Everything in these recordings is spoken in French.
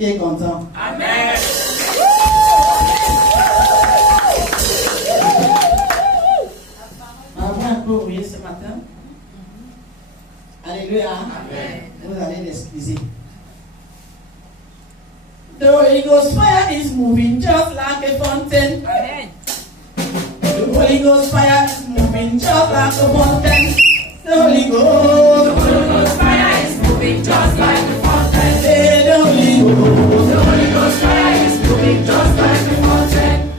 Qui est content? Amen. On va un peu oublier ce matin. Alléluia. Amen. Vous allez l'excuser. The Holy Ghost fire is moving just like a fountain. Amen. The Holy Ghost fire is moving just like a fountain. The Holy Ghost Fire is moving just like a fountain. Hey, the Holy Ghost. The Holy Ghost fire is moving just like a fountain.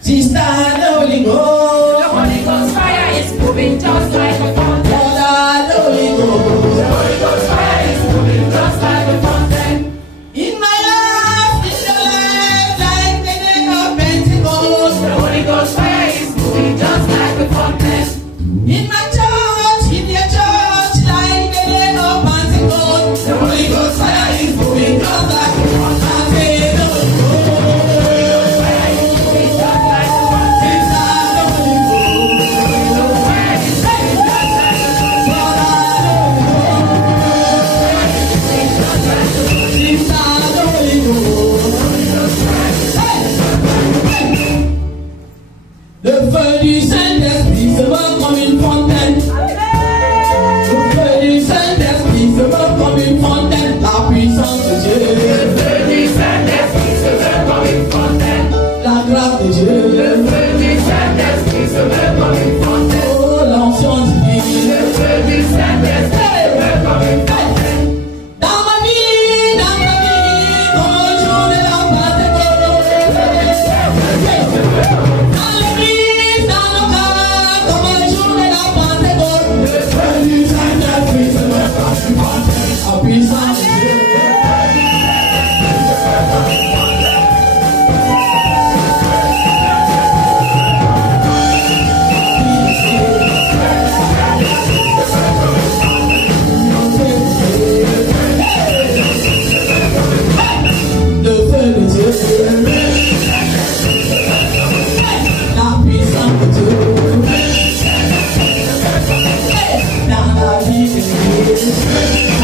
Sister, the Holy The Ghost. Holy Ghost fire is moving just like a fountain. Brother, the Holy Ghost. The Holy Ghost fire is moving just like a fountain. In my life, in the life, like the day of Pentecost. The Holy Ghost fire is moving just like a fountain. In my church, in your church, like the day of Pentecost. The Holy Ghost fire is moving just like a fountain. Hey, the Holy Ghost. Fire is moving just like a fountain. Sister, the Holy Ghost. Fire is moving just like a fountain. Brother, the Holy Ghost. Sister, the Holy Ghost. Hey. Le feu du Saint-Esprit se voit comme une fontaine. Le feu du Saint-Esprit se voit comme une fontaine. La puissance de Dieu, Le feu du Saint-Esprit se veut comme une fontaine. la grâce de Dieu, Le feu du Saint-Esprit se veut comme une fontaine. oh l'onction divine. Le feu du Saint-Esprit se veut comme une fontaine. Dans ma vie, comme le jour de la Pentecôte. Dans l'église, dans nos cœurs, comme le jour de la Pentecôte. Le feu du Saint-Esprit se veut comme une fontaine. La puissance de Dieu. Le feu de Dieu, la puissance de Dieu, dans la vie de Dieu.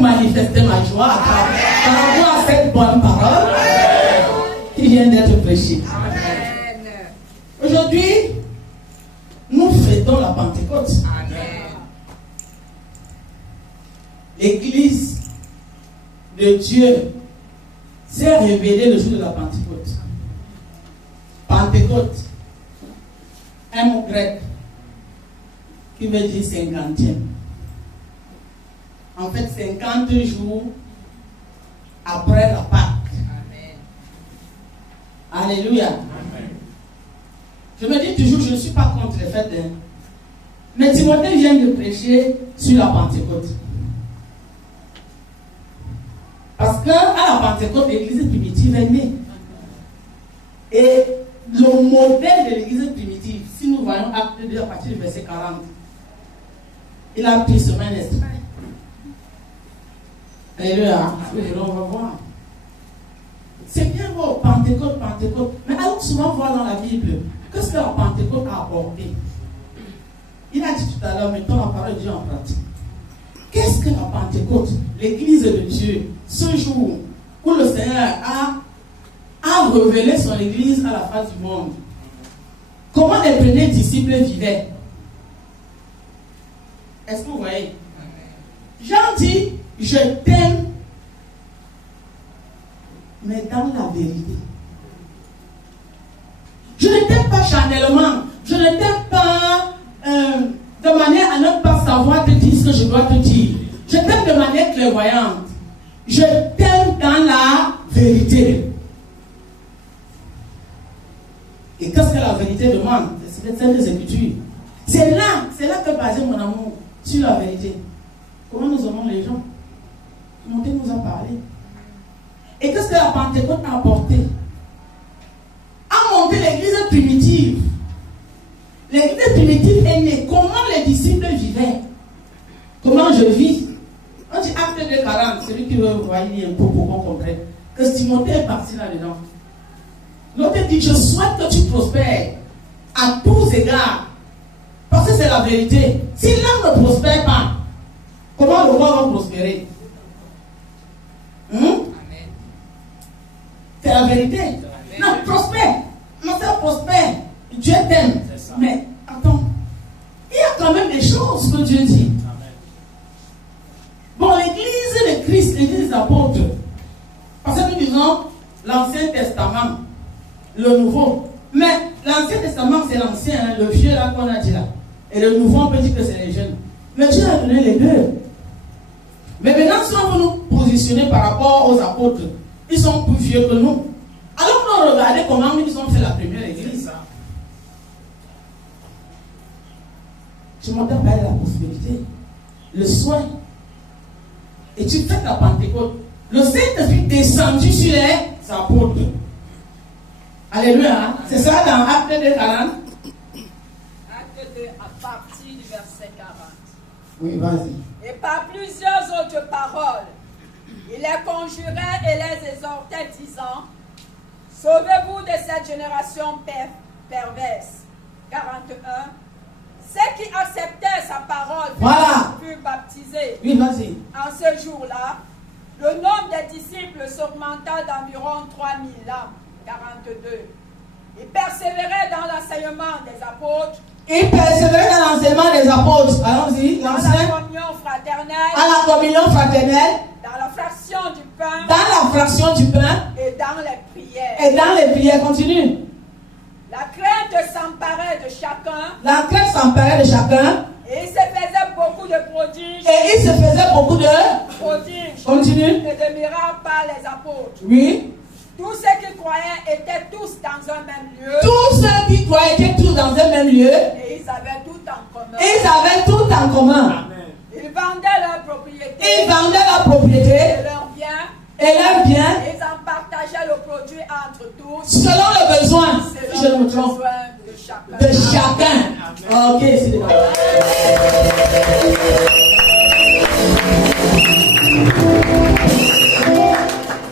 Manifester ma joie par rapport à cette bonne parole qui vient d'être prêchée. Aujourd'hui, nous fêtons la Pentecôte. L'église de Dieu s'est révélée le jour de la Pentecôte. Pentecôte, un mot grec qui veut dire cinquantième. En fait, 50 jours après la Pâque. Amen. Alléluia. Amen. Je me dis toujours, je ne suis pas contre les fêtes. Mais Timothée vient de prêcher sur la Pentecôte. qu'à la Pentecôte, l'église primitive est née. Et le modèle de l'église primitive, si nous voyons Acte 2 à partir du verset 40, il a pris ce même esprit. Alléluia. On va voir. C'est bien beau, Pentecôte. Mais allons souvent voir dans la Bible, qu'est-ce que la Pentecôte a apporté? Il a dit tout à l'heure, mettons la parole de Dieu en pratique. Qu'est-ce que la Pentecôte, l'église de Dieu, ce jour où le Seigneur a révélé son église à la face du monde? Comment les premiers disciples vivaient? Est-ce que vous voyez? Jean dit, je t'aime, mais dans la vérité. Je ne t'aime pas charnellement. Je ne t'aime pas de manière à ne pas savoir te dire ce que je dois te dire. Je t'aime de manière clairvoyante. Je t'aime dans la vérité. Et qu'est-ce que la vérité demande? C'est des Écritures. C'est là que basé mon amour sur la vérité. Comment nous aimons les gens? Monté nous a parlé. Et qu'est-ce que la Pentecôte a apporté? A monté l'église primitive. L'église primitive est née. Comment les disciples vivaient? Comment je vis? On dit Acte 2, 40. Celui qui veut voir, il y a un peu pour qu'on comprenne. Que Timothée est parti là-dedans. L'autre dit, je souhaite que tu prospères à tous égards. Parce que c'est la vérité. Si l'homme ne prospère pas, comment le roi va prospérer? C'est la vérité. Non, prospère. Non, c'est prospère. Dieu t'aime. Mais attends, il y a quand même des choses que Dieu dit. Bon, l'église de Christ, l'église des apôtres, parce que nous disons l'Ancien Testament, le Nouveau. Mais l'Ancien Testament, c'est l'ancien, hein, le vieux là qu'on a dit là. Et le Nouveau, on peut dire que c'est les jeunes. Mais Dieu a donné les deux. Mais maintenant, si on veut nous positionner par rapport aux apôtres, ils sont plus vieux que nous. Alors nous regardons comment ils ont fait la première église. Tu m'entends parler de la prospérité, le soin. Et tu fais la Pentecôte. Le Saint-Esprit est descendu sur les apôtres. Alléluia. Hein? C'est ça dans Acte 2, 40. Acte 2 à partir du verset 40. Oui, vas-y. Et par plusieurs autres paroles, il les conjurait et les exhortait, disant, sauvez-vous de cette génération perverse. 41. Ceux qui acceptaient sa parole furent baptisés. Oui, vas-y. En ce jour-là, le nombre des disciples s'augmenta d'environ 3000 âmes. 42. Ils persévéraient dans l'enseignement des apôtres. Ils persévéraient dans l'enseignement des apôtres. Allons-y. Dans la communion fraternelle. À la communion fraternelle. Dans la fraction du pain. Dans la fraction du pain. Et dans les prières. Et dans les prières. Continue. La crainte s'emparait de chacun. La crainte s'emparait de chacun. Et il se faisait beaucoup de prodiges. Et il se faisait beaucoup de prodiges. Continue. Et de miracles par les apôtres. Oui. Tous ceux qui croyaient étaient tous dans un même lieu. Tous ceux qui croyaient étaient tous dans un même lieu. Et ils avaient tout en commun. Ils avaient tout en commun. Ils vendaient leurs propriétés. Ils vendaient leurs propriétés. Et leurs biens. Et leurs biens. Et ils en partageaient le produit entre tous. Selon le besoin. Selon Si je ne me le trompe. besoin de chacun. De chacun. Ok, c'est d'accord.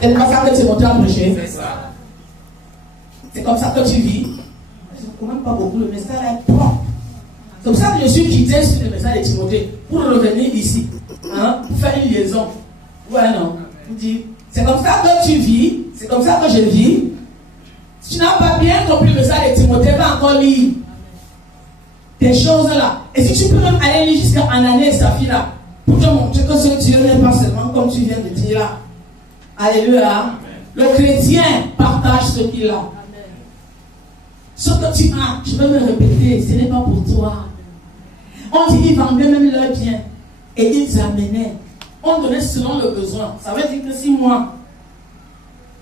C'est comme ça que tu montes à prêcher. C'est ça. C'est comme ça que tu vis. Je ne comprends pas beaucoup. Le message est propre. C'est comme ça que je suis quitté sur le message de Timothée pour revenir ici. Hein, pour faire une liaison. Ouais, non. Je dis, c'est comme ça que tu vis. C'est comme ça que je vis. Si tu n'as pas bien compris le message de Timothée, va encore lire des choses là. Et si tu peux même aller lire jusqu'à Ananias et Saphira là, pour te montrer que ce Dieu n'est pas seulement comme tu viens de dire là. Alléluia. Le chrétien partage ce qu'il a. Ce que tu as, je vais me répéter, ce n'est pas pour toi. On dit qu'ils vendaient même leurs biens et ils amenaient. On donnait selon le besoin. Ça veut dire que si moi,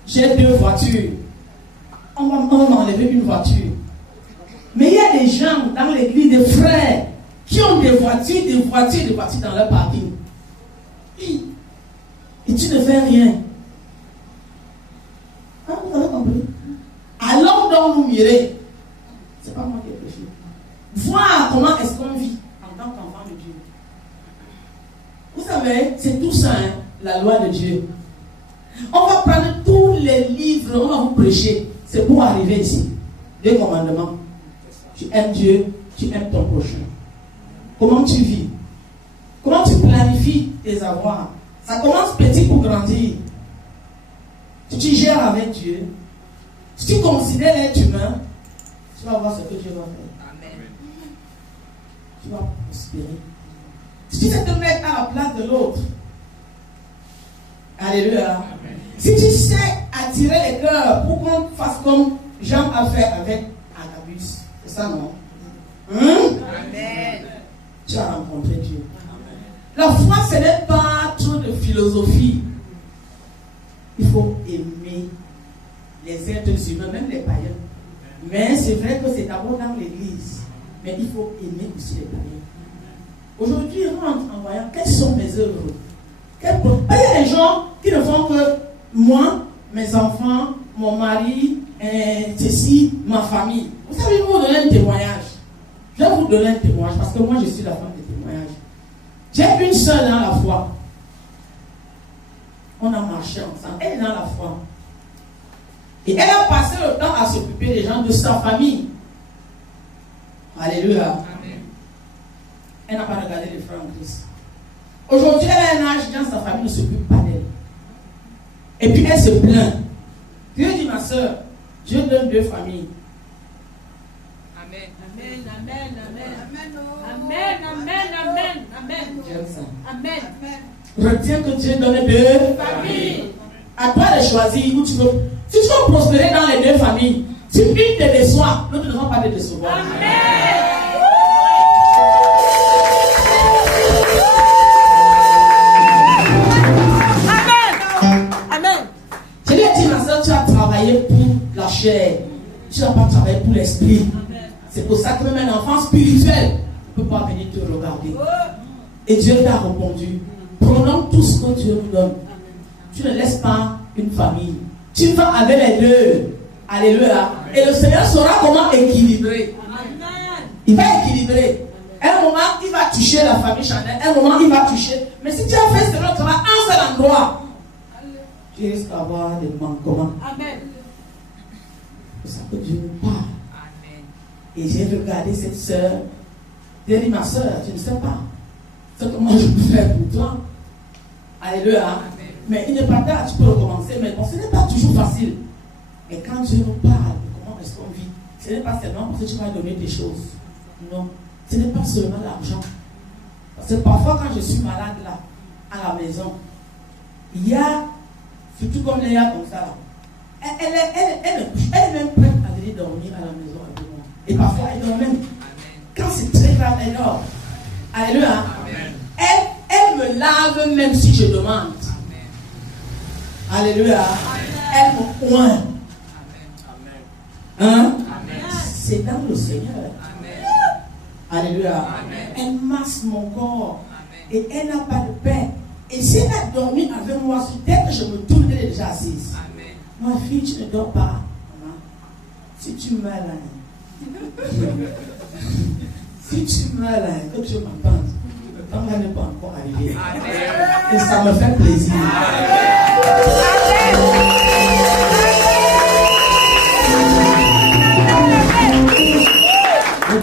j'ai 2 voitures, on va m'enlever une voiture. Mais il y a des gens dans l'église, des frères, qui ont des voitures dans leur parking. Et tu ne fais rien. compris? Alors donc nous mirer. C'est pas moi qui ai prêché. Voir comment est-ce qu'on vit en tant qu'enfant de Dieu. Vous savez, c'est tout ça, hein, la loi de Dieu. On va prendre tous les livres, on va vous prêcher. C'est pour arriver ici. 2 commandements. Tu aimes Dieu, tu aimes ton prochain. Comment tu vis? Comment tu planifies tes avoirs? Ça commence petit pour grandir. Si tu gères avec Dieu, si tu considères l'être humain, tu vas voir ce que Dieu va faire. Amen. Tu vas prospérer. Si tu sais te mettre à la place de l'autre, alléluia. Amen. Si tu sais attirer les cœurs pour qu'on fasse comme Jean a fait avec Agabus, c'est ça, non? Amen. Tu as rencontré Dieu. Amen. La foi, ce n'est pas trop de philosophie. Il faut aimer les êtres humains, même les païens. Mais c'est vrai que c'est d'abord dans l'église. Mais il faut aimer aussi les païens. Aujourd'hui, on rentre en voyant quelles sont mes œuvres. Il y a des gens qui ne font que moi, mes enfants, mon mari, ceci, ma famille. Vous savez, je vais vous donner un témoignage. Je vais vous donner un témoignage parce que moi, je suis la femme des témoignages. J'ai une seule dans la foi. On a marché ensemble. Elle est dans la foi. Et elle a passé le temps à s'occuper des gens de sa famille. Alléluia. Amen. Elle n'a pas regardé les frères en Christ. Aujourd'hui, elle a un âge dans sa famille ne s'occupe pas d'elle. Et puis elle se plaint. Dieu dit, ma soeur, Dieu donne 2 familles. Amen. Amen. Amen. Amen. Amen. Amen. Amen. J'aime ça. Amen. Retiens que Dieu donne 2 familles. À toi de choisir où tu veux. Si tu veux prospérer dans les 2 familles, si une te déçoit, l'autre ne va pas te décevoir. Amen. Je lui ai dit, ma soeur, tu as travaillé pour la chair. Tu n'as pas travaillé pour l'esprit. C'est pour ça que même un enfant spirituel ne peut pas venir te regarder. Et Dieu t'a répondu. Prenons tout ce que Dieu nous donne. Tu ne laisses pas une famille. Tu vas avec les 2. Alléluia. Et le Seigneur saura comment équilibrer. Il va équilibrer. Un moment, il va toucher la famille Chanel. Un moment, il va toucher. Mais si tu as fait ce travail à un seul endroit, tu risques d'avoir des manquements. Amen. C'est ça que Dieu nous parle. Amen. Et j'ai regardé cette soeur. J'ai dit, ma soeur, tu ne sais pas ce que moi je peux faire pour toi. Alléluia. Amen. Mais il n'est pas tard, tu peux recommencer. Mais bon, ce n'est pas toujours facile. Et quand Dieu nous parle de comment est-ce qu'on vit, ce n'est pas seulement parce que tu vas donner des choses. Non. Ce n'est pas seulement l'argent. Parce que parfois, quand je suis malade là, à la maison, il y a, surtout comme il y a comme ça là, elle est même prête à venir dormir à la maison avec moi. Et parfois, elle dort même. Quand c'est très grave, elle dort. Alléluia. Elle me lave même si je demande. Alléluia. Elle me oint. Hein? C'est dans le Seigneur. Alléluia. Elle masse mon corps. Et elle n'a pas de paix. Et si elle a dormi avec moi, dès que je me tourne, elle est déjà assise. Ma fille, tu ne dors pas. Maman. Si tu meurs là, si tu meurs là, que Dieu m'entende, le temps là n'est pas encore arrivé. Et ça me fait plaisir.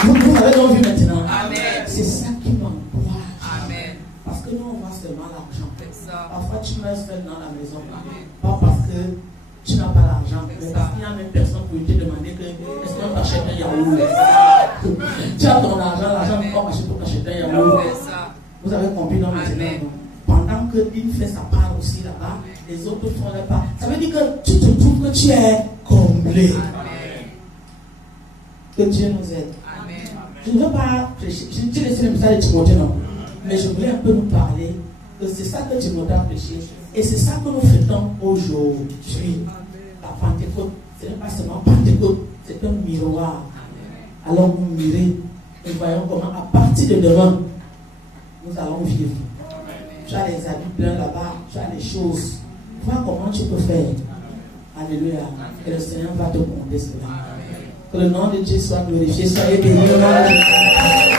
Vous avez donc vu maintenant. C'est ça qui m'encourage. Parce que nous, on voit seulement l'argent. Parfois, tu meurs seul dans la maison. Pas parce que tu n'as pas l'argent, mais parce qu'il y a même personne pour te demander que est-ce qu'on t'achète un yaourt. Tu as ton argent, l'argent ne peut pas marcher pour t'acheter un yaourt. Vous avez compris, non, maintenant. Pendant que l'une fait sa part aussi là-bas, les autres font leur part. Ça veut dire que tu te trouves que tu es comblé. Que Dieu nous aide. Je ne veux pas prêcher. Je ne t'ai laissé le message de Timothée, non. Mais je voulais un peu nous parler que c'est ça que Timothée a prêché. Et c'est ça que nous fêtons aujourd'hui. La Pentecôte, ce n'est pas seulement Pentecôte, c'est un miroir. Alors nous mirer et voyons comment à partir de demain, nous allons vivre. Tu as les habits pleins là-bas, tu as les choses. Vois comment tu peux faire. Alléluia. Et le Seigneur va te compter cela. Que le nom de Dieu soit glorifié. Soyez bénis au nom de Jésus.